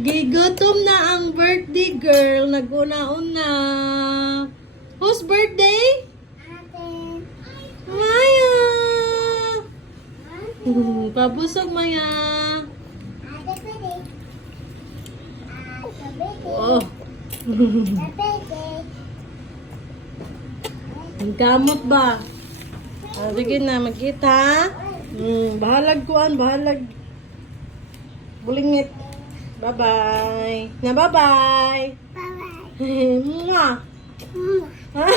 Gigutom na ang birthday girl. Naguna-una. Whose birthday? Maya! Pabusog, Maya. Oh. Ang kamot ba? Sige na, magkita. Bahalag kuan, bahalag. Bulingit. Bye-bye. Na bye-bye. Bye-bye. Mwah. Mwah. Ha?